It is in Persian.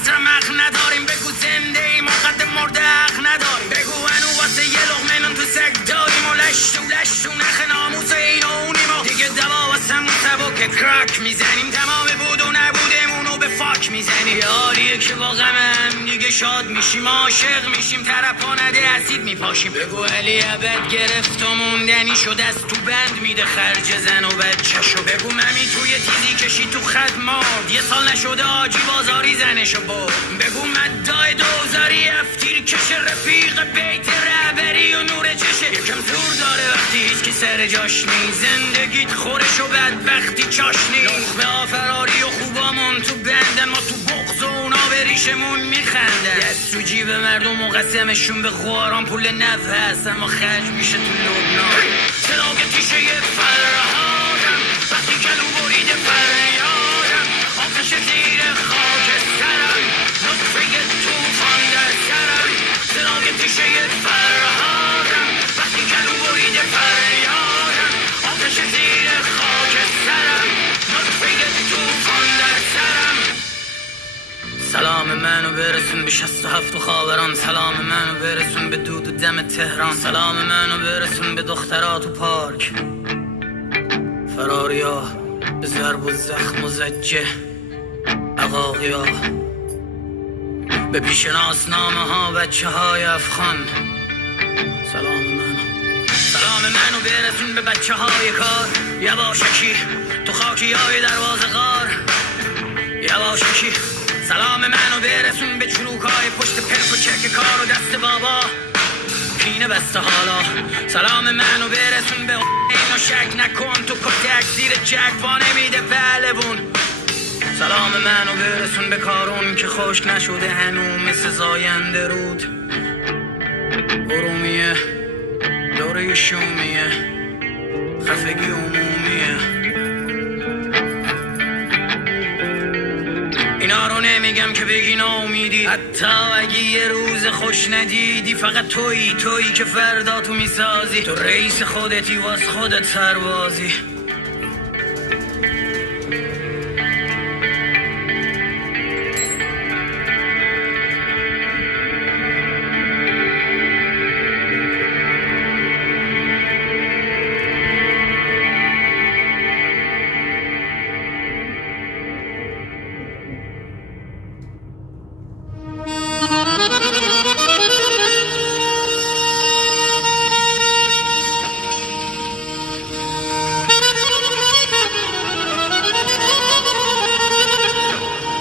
اصلا مخ نداریم، بگو زنده ایم قد مرده حق نداریم، بگو هنو واسه یه لقمه نون تو سگ داریم و لشتو نخ ناموس این و اونیم و دیگه دوا واسمون سبک کراک میزنیم، تمام بود و نبودمونو به فاک میزنیم، یاریه که با غمم دیگه شاد میشیم، عاشق میشیم، طرف نده اسید میپاشیم، بگو علی عبد گرفت و موندنی شد از تو بند میده خرج زن و بچه‌شو، بگو ممی توی تیزی کشی تو خط مرد، یه سال نشده آجی بازاری زنشو برد، بگو مدای دوزاری افتیر کش رفیق بیت رهبری و نور چشه، یکم زور داره وقتی هیچ کی سر جاش نی، زندگیت خورش و بدبختی چاشنی، نخبه ها فراری و خوبامون تو بندن، ما تو بغض و اونا به ریشمون میخندن، دست تو جیب مردم و قسمشون به خواران پول نف هست اما خرج میشه تو لبنان، صداق تیشه فرهادم وقتی کلو بریده فریادم، آتش زیر خاک سرم نطفه توفان در سرم، صداق تیشه فرهادم وقتی کلو بریده فریادم، آتش زیر خاک سرم نطفه توفان در سرم، سلام منو برسون به 67 خاوران، سلام منو برسون به دود و دم تهران، سلام منو برسون به دخترات و پارک، فراریا به ضرب و زخم و زجه، عقاقیا به پیشناسنامه ها بچه های افغان، سلام منو برسون به بچه های کار، یواشکی تو خاکی های دروازه غار، یواشکی سلام منو برسون به چروکای پشت پرک و چک کار و دست بابا پینه بسته حالا، سلام منو برسون به اینو شک نکن تو کتک زیر چک پا نمیده پهلوون، سلام منو برسون به کارون که خشک نشده هنو مثل زاینده رود، ارومیه دوره شومیه خفگی عمومیه، اینا رو نمیگم که بگی ناامیدی، حتی اگه یه روز خوش ندیدی، فقط تویی که فردا تو میسازی، تو رئیس خودتی واس خودت سربازی.